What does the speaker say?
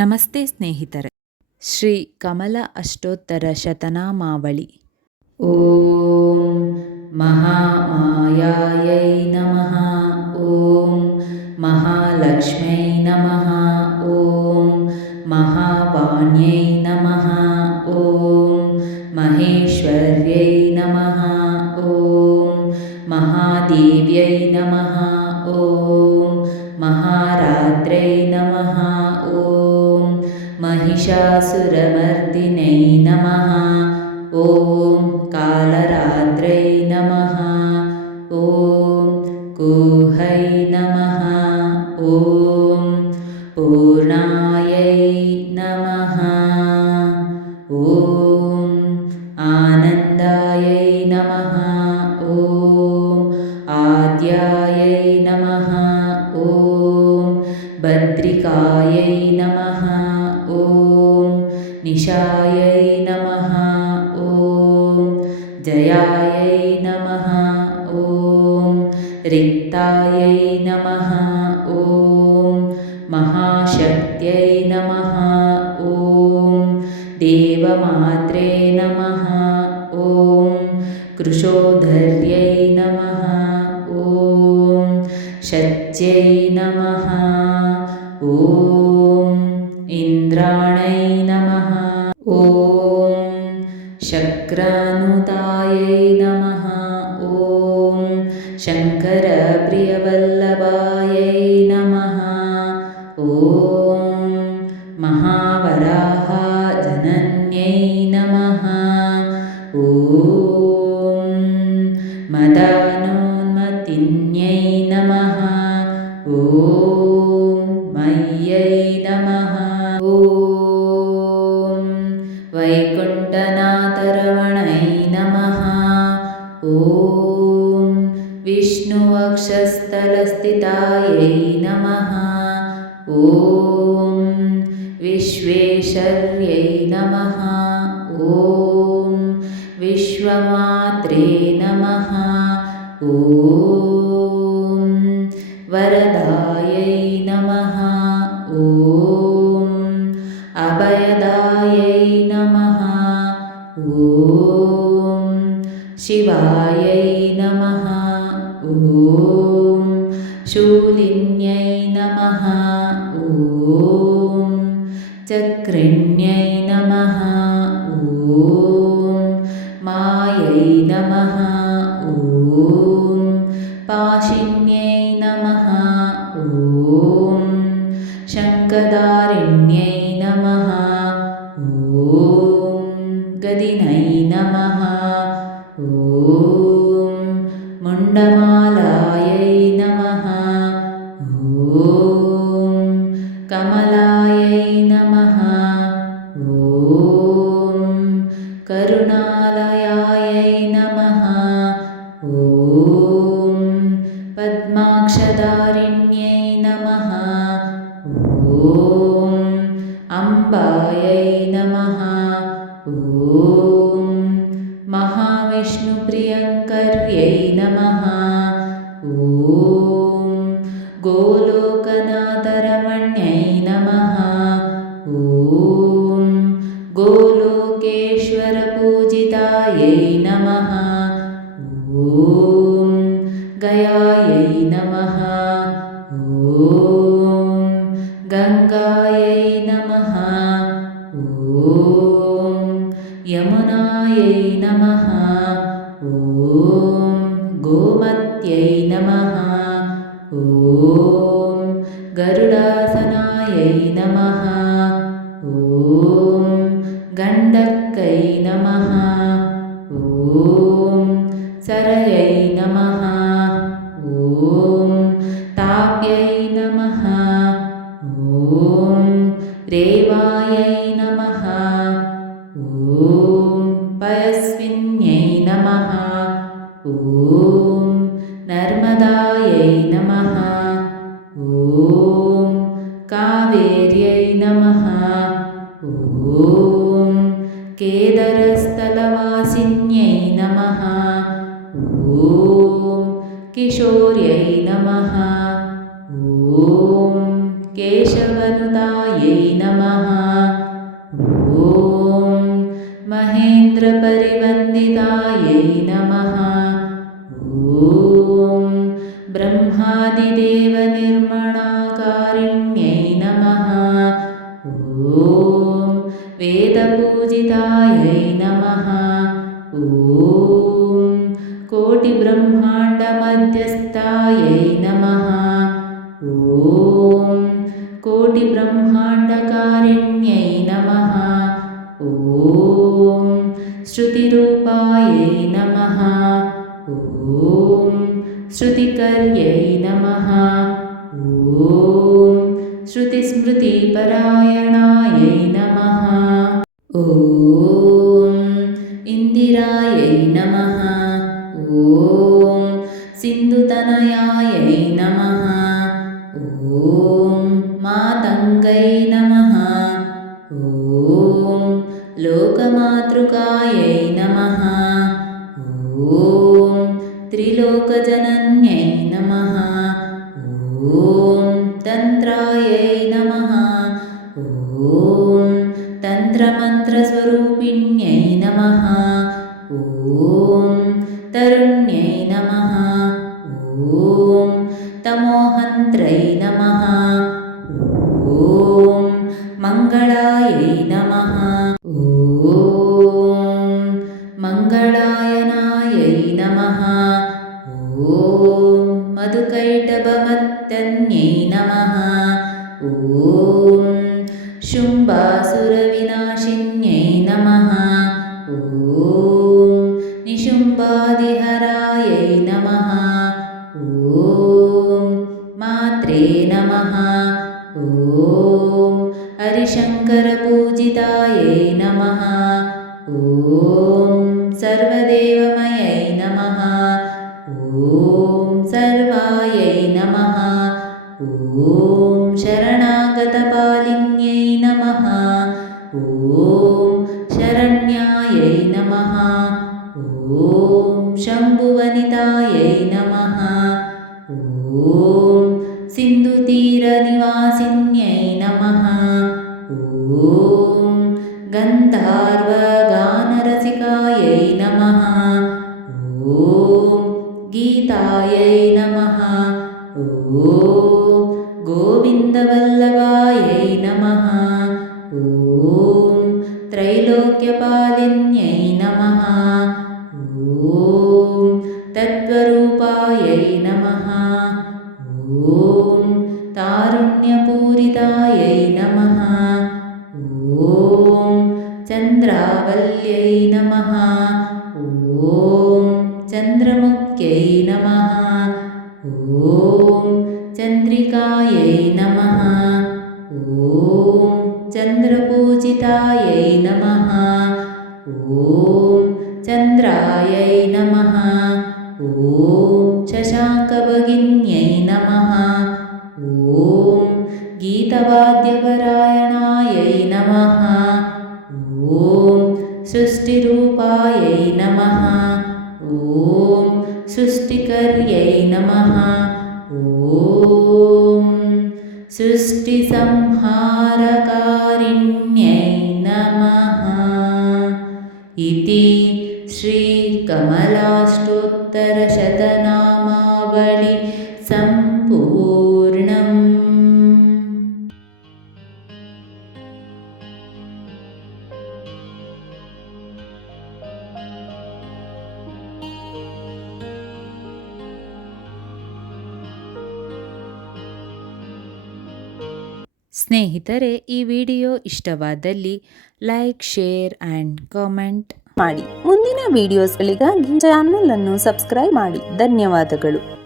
ನಮಸ್ತೆ ಸ್ನೇಹಿತರೆ. ಶ್ರೀ ಕಮಲ ಅಷ್ಟೋತ್ತರ ಶತನಾಮಾವಳಿ. ಓಂ ಮಹಾಮಾಯಾಯೈ ನಮಃ. ಓಂ ಮಹಾಲಕ್ಷ್ಮ್ಯೈ ನಮಃ. ಓಂ ಮಹಾವಾಣ್ಯೈ ನಮಃ. ಓಂ ಮಹೇಶ್ವರ್ಯೈ ನಮಃ. ಓಂ ಮಹಾದೇವ್ಯೈ ನಮಃ. ಓಂ ಮಹಾರಾತ್ರೈ ನಮಃ. ಓಂ महिषासुरमर्दिनै नमः. ॐ कालरात्रै नमः. ॐ गुहै नमः. ॐ पूर्णायै नमः. ॐ आनन्दायै नमः. ॐ आद्यायै नमः. ॐ भद्रिकायै नमः. ॐ निशायै नमः. ॐ जयायै नमः. ॐ रिक्तायै नमः. ॐ महाशक्त्यै नमः. ॐ देवमात्रे नमः. ॐ कृशोधर्यै नमः. ॐ शच्यै नमः. ॐ इन्द्राणै नमः. ॐ शक्रानुतायै नमः. ॐ शङ्करप्रियवल्लभायै नमः. ॐ महावराहजनन्यै नमः. ॐ मदानोन्मतिन्यै नमः. ॐ मय्यै नमः. ॐ वैकुण्ठनाथरमणै नमः. ॐ विष्णुवक्षस्थलस्थितायै नमः. ॐ विश्वेश्वर्यै नमः. ॐ विश्वमात्रे नमः. ॐ वरदायै नमः. ॐ अभयदायै नमः. ॐ शिवायै नमः. ॐ शूलिन्यै नमः. ॐ चक्रिण्यै नमः. ॐ मायै नमः. ॐ पाशिन्यै नमः. ॐ शङ्खधारिण्यै नमः. ॐ गदिनै नमः. ॐ मुण्डमालायै नमः. ॐ कमलायै नमः. ॐ करुणालयायै नमः. ॐ पद्माक्षधारिण्यै नमः. ॐ अम्बायै नमः. ॐ महाविष्णुप्रियङ्कर्यै नमः. ॐ गोलोकनाथरमण्यै नमः. ॐ गोलोकेश्वरपूजितायै नमः. ॐ गयायै नमः. ॐ गङ्गायै नमः. ॐ यमुनायै नमः. ॐ गोमत्यै नमः. ॐ गरुडासनायै नमः. ॐ गण्डकै नमः. ॐ सरयै नमः. ॐ ताप्यै नमः. ॐ रेवायै नमः. ॐ पयस्विन्यै नमः. ॐ नर्मदायै नमः. ॐ कावेर्यै नमः. ॐ केदारस्थलवासिन्यै नमः. ॐ किशोर्यै नमः. ॐ केशवनुतायै नमः. ॐ महेन्द्रपरिवन्दितायै नमः। ॐ ब्रह्मादिदेवनिर्मणाकारिण्यै नमः। ॐ वेदपूजितायै नमः। ॐ कोटिब्रह्माण्डमध्यस्थायै नमः। ॐ कोटिब्रह्माण्डकारिण्यै नमः। ॐ श्रुतिरूपायै नमः। ॐ श्रुतिकर्यै नमः। ॐ श्रुतिस्मृतिपरायणायै नमः। ॐ इन्दिरायै नमः। ॐ सिन्धुतनयायै नमः। ॐ मातङ्गै नमः। ॐ लोकमातृकायै नमः। ॐ त्रिलोकजनन्यै नमः। ॐ तन्त्रायै नमः। ॐ तन्त्रमन्त्रस्वरूपिण्यै नमः। ॐ तरुण्यै नमः। ॐ तमोहन्त्रै नमः। ॐ मङ्गलायै नमः। ॐ मङ्गलायनायै नमः। ॐ मधुकैटभमत्तन्यै नमः। ॐ शुम्भासुरविनाशिन्यै नमः। ॐ निशुम्भादिहरायै नमः। ॐ मात्रे नमः। ॐ हरिशङ्करपूजितायै नमः। ॐ सर्वदेवमयै नमः। ॐ सर्वायै नमः। ॐ शरणागतपालिन्यै नमः। ॐ शरण्यायै नमः। ॐ शम्भुवनितायै नमः। ॐ सिन्धुतीरनिवासिन्यै नमः। ॐ गन्धर्वगानरसिकायै नमः। ॐ गीतायै नमः। ॐ गोविन्दवल्लभायै नमः। ॐ त्रैलोक्यपालिन्यै नमः। ॐ तत्त्वरूपायै नमः। ॐ तारुण्यपूरितायै नमः। ॐ चन्द्रावल्यै नमः। ॐ चन्द्रमुख्यै नमः। ॐ चन्द्रिकायै नमः। ॐ चन्द्रपूजितायै नमः। ॐ चन्द्रायै नमः। ॐ शशाङ्कभगिन्यै नमः। ॐ गीतवाद्यपरायणायै नमः। ॐ सृष्टिरूपायै नमः। ॐ सृष्टिकर्यै नमः। ॐ सृष्टिसंहारकारिण्यै नमः। इति श्रीकमलाष्टोत्तरशतनामावळि सम्पूर्णम्। ಸ್ನೇಹಿತರೆ, ಈ ವಿಡಿಯೋ ಇಷ್ಟವಾದಲ್ಲಿ ಲೈಕ್, ಶೇರ್ ಆ್ಯಂಡ್ ಕಾಮೆಂಟ್ ಮಾಡಿ. ಮುಂದಿನ ವಿಡಿಯೋಸ್ಗಳಿಗಾಗಿ ಚಾನಲ್ ಅನ್ನು ಸಬ್ಸ್ಕ್ರೈಬ್ ಮಾಡಿ. ಧನ್ಯವಾದಗಳು.